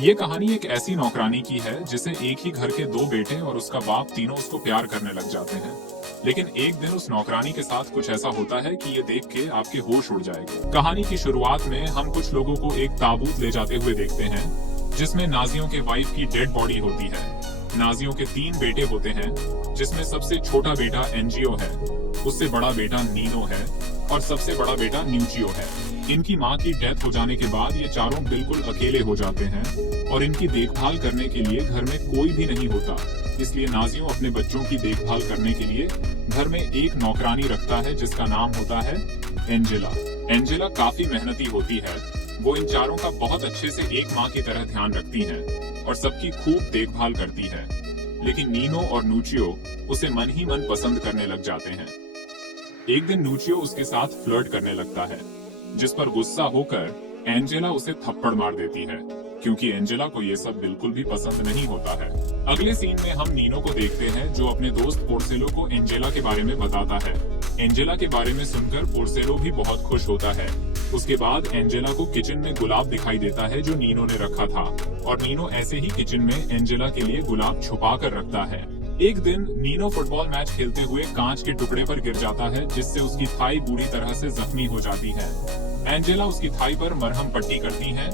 ये कहानी एक ऐसी नौकरानी की है जिसे एक ही घर के दो बेटे और उसका बाप तीनों उसको प्यार करने लग जाते हैं। लेकिन एक दिन उस नौकरानी के साथ कुछ ऐसा होता है कि ये देख के आपके होश उड़ जाएंगे। कहानी की शुरुआत में हम कुछ लोगों को एक ताबूत ले जाते हुए देखते हैं जिसमें नाजियों के वाइफ की डेड बॉडी होती है। नाजियों के 3 बेटे होते हैं जिसमें सबसे छोटा बेटा एनजीओ है, उससे बड़ा बेटा नीनो है और सबसे बड़ा बेटा न्यूचियो है। इनकी माँ की डेथ हो जाने के बाद ये चारों बिल्कुल अकेले हो जाते हैं और इनकी देखभाल करने के लिए घर में कोई भी नहीं होता। इसलिए नाजियों अपने बच्चों की देखभाल करने के लिए घर में एक नौकरानी रखता है जिसका नाम होता है एंजेला। एंजेला काफी मेहनती होती है। वो इन चारों का बहुत अच्छे से एक माँ की तरह ध्यान रखती है और सबकी खूब देखभाल करती है। लेकिन नीनो और नूचियो उसे मन ही मन पसंद करने लग जाते हैं। एक दिन नूचियो उसके साथ फ्लर्ट करने लगता है, जिस पर गुस्सा होकर एंजेला उसे थप्पड़ मार देती है, क्योंकि एंजेला को ये सब बिल्कुल भी पसंद नहीं होता है। अगले सीन में हम नीनो को देखते हैं जो अपने दोस्त पोर्सेलो को एंजेला के बारे में बताता है। एंजेला के बारे में सुनकर पोर्सेलो भी बहुत खुश होता है। उसके बाद एंजेला को किचन में गुलाब दिखाई देता है जो नीनो ने रखा था, और नीनो ऐसे ही किचन में एंजेला के लिए गुलाब छुपा कर रखता है। एक दिन नीनो फुटबॉल मैच खेलते हुए कांच के टुकड़े पर गिर जाता है, जिससे उसकी थाई बुरी तरह से जख्मी हो जाती है। एंजेला उसकी थाई पर मरहम पट्टी करती है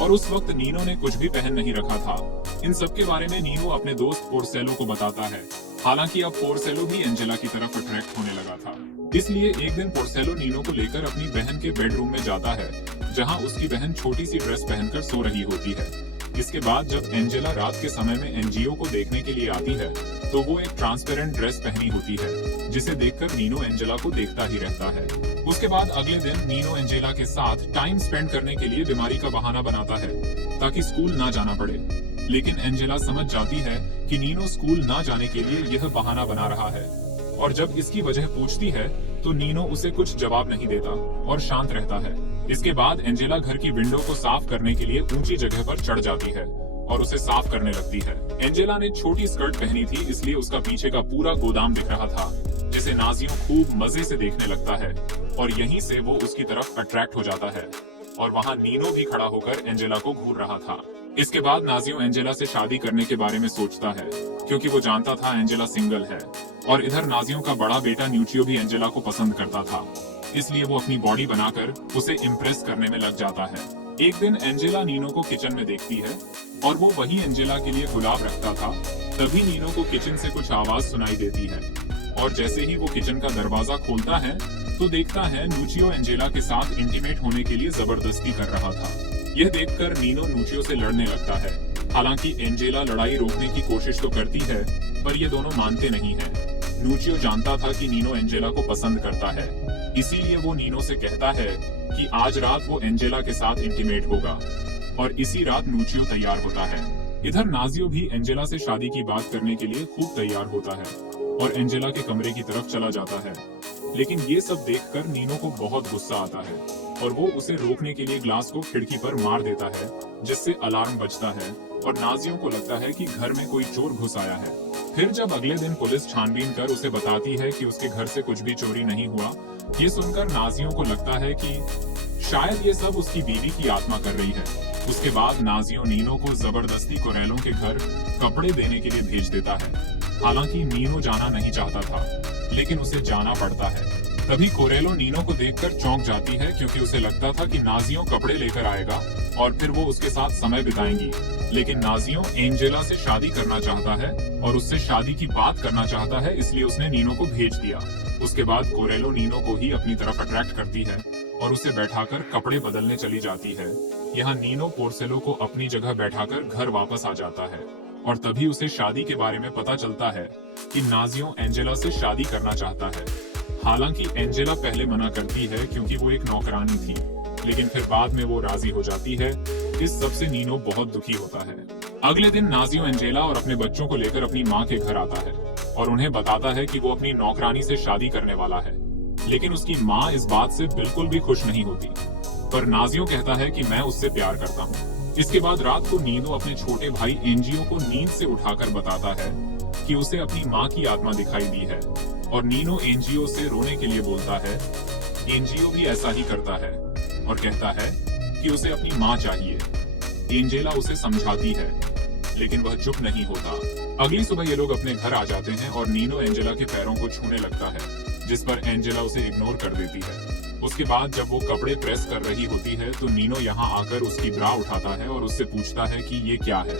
और उस वक्त नीनो ने कुछ भी पहन नहीं रखा था। इन सब के बारे में नीनो अपने दोस्त पोर्सेलो को बताता है। हालांकि अब पोर्सेलो भी एंजेला की तरफ अट्रैक्ट होने लगा था। इसलिए एक दिन पोर्सेलो नीनो को लेकर अपनी बहन के बेडरूम में जाता है, जहां उसकी बहन छोटी सी ड्रेस पहनकर सो रही होती है। इसके बाद जब एंजेला रात के समय में एनजीओ को देखने के लिए आती है तो वो एक ट्रांसपेरेंट ड्रेस पहनी होती है, जिसे देखकर नीनो एंजेला को देखता ही रहता है। उसके बाद अगले दिन नीनो एंजेला के साथ टाइम स्पेंड करने के लिए बीमारी का बहाना बनाता है ताकि स्कूल ना जाना पड़े। लेकिन एंजेला समझ जाती है कि नीनो स्कूल ना जाने के लिए यह बहाना बना रहा है, और जब इसकी वजह पूछती है तो नीनो उसे कुछ जवाब नहीं देता और शांत रहता है। इसके बाद एंजेला घर की विंडो को साफ करने के लिए ऊंची जगह पर चढ़ जाती है और उसे साफ करने लगती है। एंजेला ने छोटी स्कर्ट पहनी थी, इसलिए उसका पीछे का पूरा गोदाम दिख रहा था, जिसे नाजियों खूब मजे से देखने लगता है और यहीं से वो उसकी तरफ अट्रैक्ट हो जाता है। और वहाँ नीनो भी खड़ा होकर एंजेला को घूर रहा था। इसके बाद नाजियों एंजेला से शादी करने के बारे में सोचता है, क्योंकि वो जानता था एंजेला सिंगल है। और इधर नाजियों का बड़ा बेटा न्यूचियो भी एंजेला को पसंद करता था, इसलिए वो अपनी बॉडी बनाकर उसे इम्प्रेस करने में लग जाता है। एक दिन एंजेला नीनो को किचन में देखती है और वो वही एंजेला के लिए गुलाब रखता था। तभी नीनो को किचन से कुछ आवाज सुनाई देती है, और जैसे ही वो किचन का दरवाजा खोलता है तो देखता है नूचियो एंजेला के साथ इंटीमेट होने के लिए जबरदस्ती कर रहा था। यह देखकर नीनो नूचियो से लड़ने लगता है। हालांकि एंजेला लड़ाई रोकने की कोशिश तो करती है, पर ये दोनों मानते नहीं हैं। नूचियो जानता था कि नीनो एंजेला को पसंद करता है, इसीलिए वो नीनो से कहता है कि आज रात वो एंजेला के साथ इंटीमेट होगा, और इसी रात नूचियो तैयार होता है। इधर नाजियो भी एंजेला से शादी की बात करने के लिए खूब तैयार होता है और एंजेला के कमरे की तरफ चला जाता है। लेकिन ये सब देखकर नीनो को बहुत गुस्सा आता है और वो उसे रोकने के लिए ग्लास को खिड़की पर मार देता है, जिससे अलार्म बजता है और नाजियों को लगता है कि घर में कोई चोर घुस आया है। फिर जब अगले दिन पुलिस छानबीन कर उसे बताती है कि उसके घर से कुछ भी चोरी नहीं हुआ, ये सुनकर नाजियों को लगता है कि शायद ये सब उसकी बीवी की आत्मा कर रही है। उसके बाद नाजियों नीनो को जबरदस्ती कोरेलो के घर कपड़े देने के लिए भेज देता है। हालांकि नीनो जाना नहीं चाहता था, लेकिन उसे जाना पड़ता है। तभी कोरेलो नीनो को देखकर चौंक जाती है, क्योंकि उसे लगता था कि नाजियों कपड़े लेकर आएगा और फिर वो उसके साथ समय बिताएंगी। लेकिन नाजियों एंजेला से शादी करना चाहता है और उससे शादी की बात करना चाहता है, इसलिए उसने नीनो को भेज दिया। उसके बाद कोरेलो नीनो को ही अपनी तरफ अट्रैक्ट करती है और उसे बैठाकर कपड़े बदलने चली जाती है। यहाँ नीनो पोर्सेलो को अपनी जगह बैठाकर घर वापस आ जाता है, और तभी उसे शादी के बारे में पता चलता है कि नाजियों एंजेला से शादी करना चाहता है। हालांकि एंजेला पहले मना करती है क्योंकि वो एक नौकरानी थी, लेकिन फिर बाद में वो राजी हो जाती है। इस सब से नीनो बहुत दुखी होता है। अगले दिन नाजियो एंजेला और अपने बच्चों को लेकर अपनी माँ के घर आता है और उन्हें बताता है कि वो अपनी नौकरानी से शादी करने वाला है। लेकिन उसकी माँ इस बात से बिल्कुल भी खुश नहीं होती, पर नाजियो कहता है कि मैं उससे प्यार करता हूँ। इसके बाद रात को नीनो अपने छोटे भाई एनजीओ को नींद से उठाकर बताता है कि उसे अपनी माँ की आत्मा दिखाई दी है, और नीनो एनजीओ से रोने के लिए बोलता है। एनजीओ भी ऐसा ही करता है और कहता है कि उसे अपनी माँ चाहिए। एंजेला उसे समझाती है, लेकिन वह चुप नहीं होता। अगली सुबह ये लोग अपने घर आ जाते हैं और नीनो एंजेला के पैरों को छूने लगता है, जिस पर एंजेला उसे इग्नोर कर देती है। उसके बाद जब वो कपड़े प्रेस कर रही होती है तो नीनो यहाँ आकर उसकी ब्रा उठाता है और उससे पूछता है कि ये क्या है।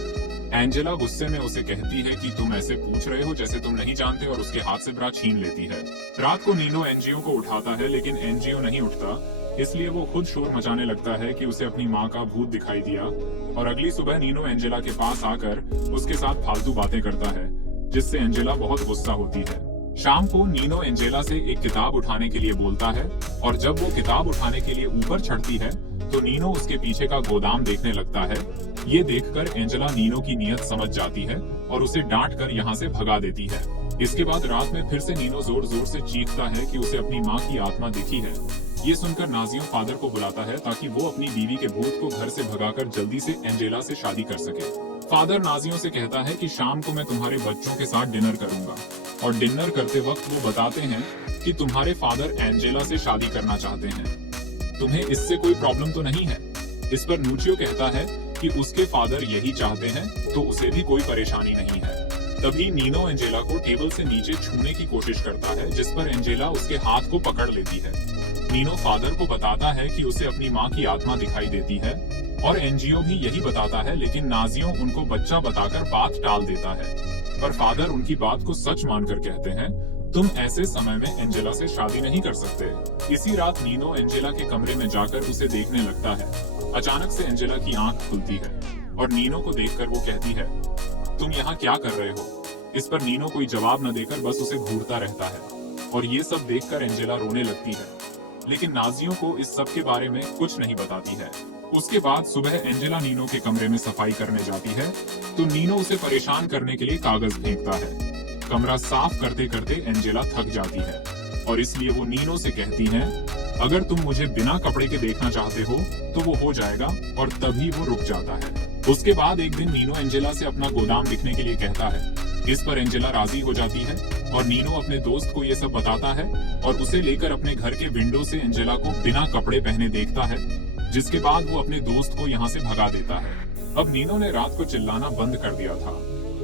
एंजेला गुस्से में उसे कहती है कि तुम ऐसे पूछ रहे हो जैसे तुम नहीं जानते, और उसके हाथ से ब्रा छीन लेती है। रात को नीनो एनजीओ को उठाता है, लेकिन एनजीओ नहीं उठता, इसलिए वो खुद शोर मचाने लगता है कि उसे अपनी माँ का भूत दिखाई दिया। और अगली सुबह नीनो एंजेला के पास आकर उसके साथ फालतू बातें करता है, जिससे एंजेला बहुत गुस्सा होती है। शाम को नीनो एंजेला से एक किताब उठाने के लिए बोलता है, और जब वो किताब उठाने के लिए ऊपर चढ़ती है तो नीनो उसके पीछे का गोदाम देखने लगता है। ये देखकर एंजेला नीनो की नीयत समझ जाती है और उसे डांट कर यहाँ से भगा देती है। इसके बाद रात में फिर से नीनो जोर जोर से चीखता है कि उसे अपनी माँ की आत्मा दिखी है। ये सुनकर नाजियों फादर को बुलाता है ताकि वो अपनी बीवी के भूत को घर से भगाकर जल्दी से एंजेला से शादी कर सके। फादर नाजियों से कहता है कि शाम को मैं तुम्हारे बच्चों के साथ डिनर करूंगा, और डिनर करते वक्त वो बताते हैं कि तुम्हारे फादर एंजेला से शादी करना चाहते हैं। तुम्हें इससे कोई प्रॉब्लम तो नहीं है? इस पर नूचियो कहता है कि उसके फादर यही चाहते हैं, तो उसे भी कोई परेशानी नहीं है। तभी नीनो एंजेला को टेबल से नीचे छूने की कोशिश करता है, जिस पर एंजेला उसके हाथ को पकड़ लेती है। नीनो फादर को बताता है कि उसे अपनी माँ की आत्मा दिखाई देती है, और एनजीओ भी यही बताता है, लेकिन नाजियों उनको बच्चा बताकर बात टाल देता है। पर फादर उनकी बात को सच मानकर कहते हैं, तुम ऐसे समय में एंजेला से शादी नहीं कर सकते। इसी रात नीनो एंजेला के कमरे में जाकर उसे देखने लगता है। अचानक से एंजेला की आंख खुलती है और नीनो को देखकर वो कहती है, तुम यहाँ क्या कर रहे हो? इस पर नीनो कोई जवाब न देकर बस उसे घूरता रहता है, और ये सब देखकर एंजेला रोने लगती है, लेकिन नाजियों को इस सब के बारे में कुछ नहीं बताती है। उसके बाद सुबह एंजेला नीनो के कमरे में सफाई करने जाती है, तो नीनो उसे परेशान करने के लिए कागज फेंकता है। कमरा साफ करते करते एंजेला थक जाती है, और इसलिए वो नीनो से कहती है, अगर तुम मुझे बिना कपड़े के देखना चाहते हो तो वो हो जाएगा, और तभी वो रुक जाता है। उसके बाद एक दिन नीनो एंजेला से अपना गोदाम दिखने के लिए कहता है। इस पर एंजेला राजी हो जाती है, और नीनो अपने दोस्त को ये सब बताता है, और उसे लेकर अपने घर के विंडो से एंजेला को बिना कपड़े पहने देखता है, जिसके बाद वो अपने दोस्त को यहाँ से भगा देता है। अब नीनो ने रात को चिल्लाना बंद कर दिया था।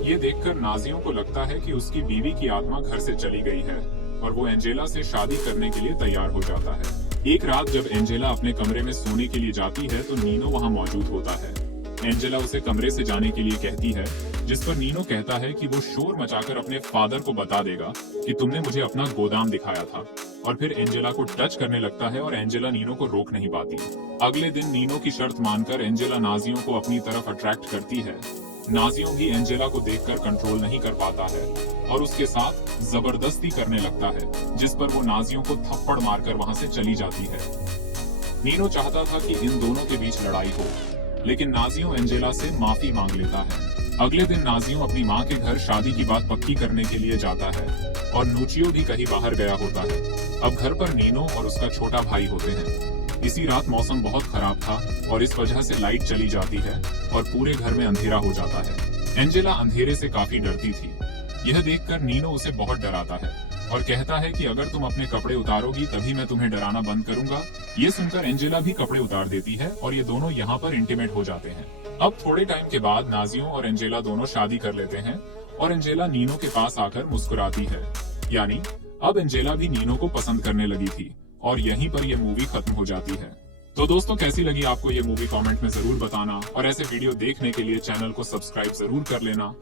ये देखकर नाजियों को लगता है कि उसकी बीवी की आत्मा घर से चली गई है, और वो एंजेला से शादी करने के लिए तैयार हो जाता है। एक रात जब एंजेला अपने कमरे में सोने के लिए जाती है तो नीनो वहाँ मौजूद होता है। एंजेला उसे कमरे से जाने के लिए कहती है, जिस पर नीनो कहता है कि वो शोर मचाकर अपने फादर को बता देगा कि तुमने मुझे अपना गोदाम दिखाया था, और फिर एंजेला को टच करने लगता है, और एंजेला नीनो को रोक नहीं पाती। अगले दिन नीनो की शर्त मानकर एंजेला नाजियों को अपनी तरफ अट्रैक्ट करती है। नाजियों भी एंजेला को देखकर कंट्रोल नहीं कर पाता है, और उसके साथ जबरदस्ती करने लगता है, जिस पर वो नाजियों को थप्पड़ मारकर वहाँ से चली जाती है। नीनो चाहता था कि इन दोनों के बीच लड़ाई हो, लेकिन नाजियों एंजेला से माफी मांग लेता है। अगले दिन नाजियों अपनी माँ के घर शादी की बात पक्की करने के लिए जाता है, और नूचियो भी कहीं बाहर गया होता है। अब घर पर नीनो और उसका छोटा भाई होते हैं। इसी रात मौसम बहुत खराब था, और इस वजह से लाइट चली जाती है और पूरे घर में अंधेरा हो जाता है। एंजेला अंधेरे से काफी डरती थी। यह देखकर नीनो उसे बहुत डराता है, और कहता है कि अगर तुम अपने कपड़े उतारोगी तभी मैं तुम्हें डराना बंद करूंगा। ये सुनकर एंजेला भी कपड़े उतार देती है, और ये दोनों यहाँ पर इंटीमेट हो जाते हैं। अब थोड़े टाइम के बाद नाजियों और एंजेला दोनों शादी कर लेते हैं, और एंजेला नीनो के पास आकर मुस्कुराती है। यानी अब एंजेला भी नीनो को पसंद करने लगी थी, और यहीं पर यह मूवी खत्म हो जाती है। तो दोस्तों, कैसी लगी आपको ये मूवी कमेंट में जरूर बताना, और ऐसे वीडियो देखने के लिए चैनल को सब्सक्राइब जरूर कर लेना।